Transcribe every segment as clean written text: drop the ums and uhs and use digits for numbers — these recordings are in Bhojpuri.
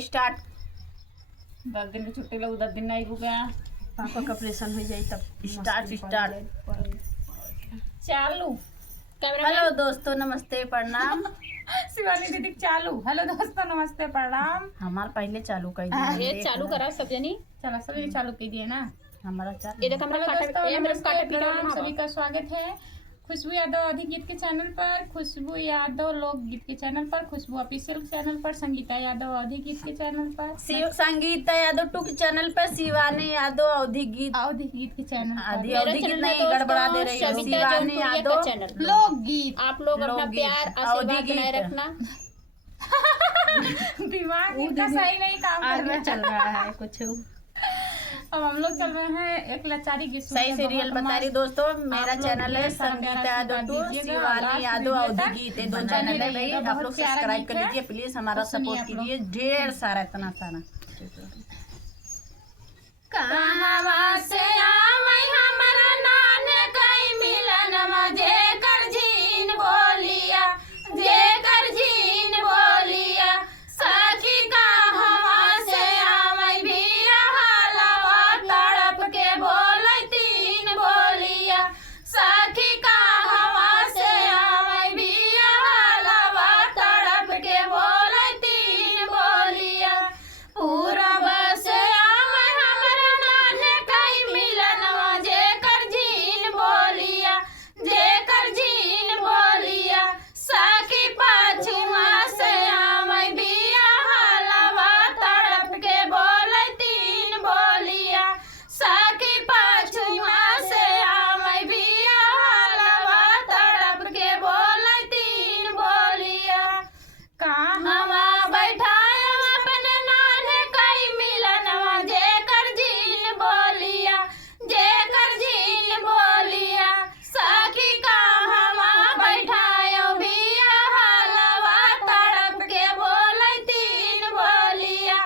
स्टार्ट 10 दिन की छुट्टी लोग 10 दिन नहीं गया पापा का ऑपरेशन हो जाए तब स्टार्ट चालू। हेलो दोस्तों, नमस्ते, प्रणाम। शिवानी दीदी चालू। हेलो दोस्तों, नमस्ते, प्रणाम। हमारा पहले चालू कर दिया। ये चालू करा सब जनी। चलो सभी चालू कीजिए ना। हमारा चालू। ये देखो हमारा काटा सभी का स्वागत है खुशबू यादव अधिक गीत के चैनल पर, खुशबू यादव लोक गीत के चैनल पर, खुशबू ऑफिशियल चैनल पर, संगीता यादव अधिक गीत के चैनल पर, संगीता यादव टूक चैनल पर, शिवानी यादव अधिक गीत के चैनल अधिक गीत नहीं गड़बड़ा दे रही है। शिवानी यादव लोक गीत। आप लोग अपना प्यार आशीर्वाद बनाए रखना। दिमाग इतना सही नहीं काम कर रहा चल रहा है कुछ। अब हम लोग चल रहे हैं एक लाचारी गीत। सही सीरियल बता रही दोस्तों, मेरा चैनल है संगीता यादव टू, शिवानी यादव अवधि गीत, दो चैनल है। आप लोग सब्सक्राइब कर लीजिए प्लीज, हमारा सपोर्ट कीजिए ढेर सारा, इतना सारा। कहां से आवे हमरा नाने कई मिलन मजे कर जीन बोलिया, जे कर जीन बोलिया सखी कहां से आवे बिया हलवा तड़प के बोलै तीन बोलिया, सखी कहां से आवे बिया हलवा तड़प के बोलै तीन बोलिया, पूरा बस आवे हमरा नाने कई मिलन मजे कर जीन बोलिया, जे कर जीन बोलिया सखी पछुआ से आवे बिया हलवा तड़प के बोलै तीन बोलिया, सखी पछुआ से आवे बिया हलवा तड़प के बोलै तीन बोलिया, कहवा बैठाया अपने नाने कई मिलन जे कर जीन बोलिया, जे कर जीन बोलिया सखी कहवा बैठायो बिया हलवा तड़प के बोलै तीन बोलिया,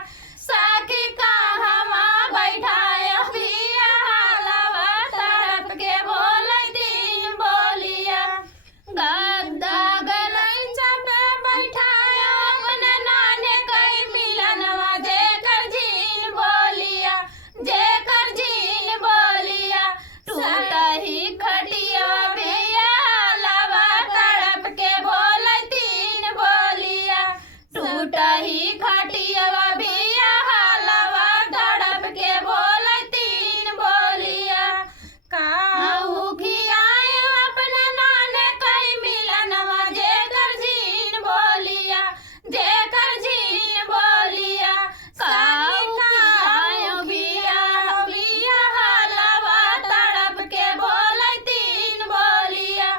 सखी कहवा बैठायो बिया हलवा तड़प के बोलै तीन बोलिया, गद्दा गलैचा पे बैठायो अपने नाने कई मिलन जे कर जीन बोलिया, जे कर जीन बोलिया टूटही खटिया बिया हलवा तड़प के बोलै तीन बोलिया, टूटही खटिया बिया हलवा तड़प के बोलै तीन बोलिया, काहू खियाए अपने नाने कई मिलन जे कर जीन बोलिया, जे कर जीन बोलिया सखी खियाए बिया बिया हलवा तड़प के बोलै तीन बोलिया,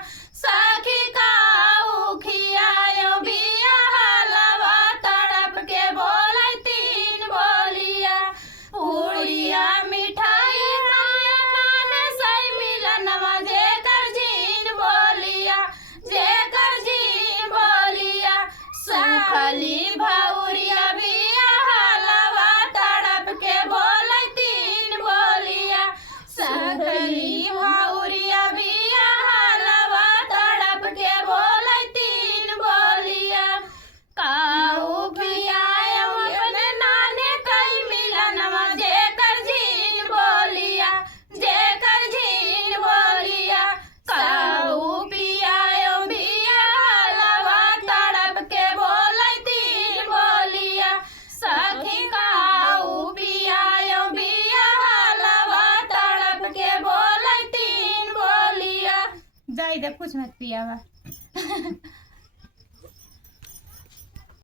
सखी काहू खियाए बिया हलवा तड़प के बोलै तीन बोलिया, पूड़िया मिठाई नाने सही मिलन जे कर जीन बोलिया, जे कर जीन बोलिया सुखली भौरिया बिया हलवा तड़प के बोलै तीन बोलिया, सुखली भौरिया बिया हलवा तड़प के बोलै तीन बोलिया, काहू खियाए अपने नाने कई मिलन जे कर जीन बोलिया, जे कर जीन बोलिया काहू पियायो बिया हलवा तड़प के बोलै तीन बोलिया, सखी काहू पियायो बिया हलवा तड़प के बोलै तीन बोलिया। जाई दे कुछ मत पियावा।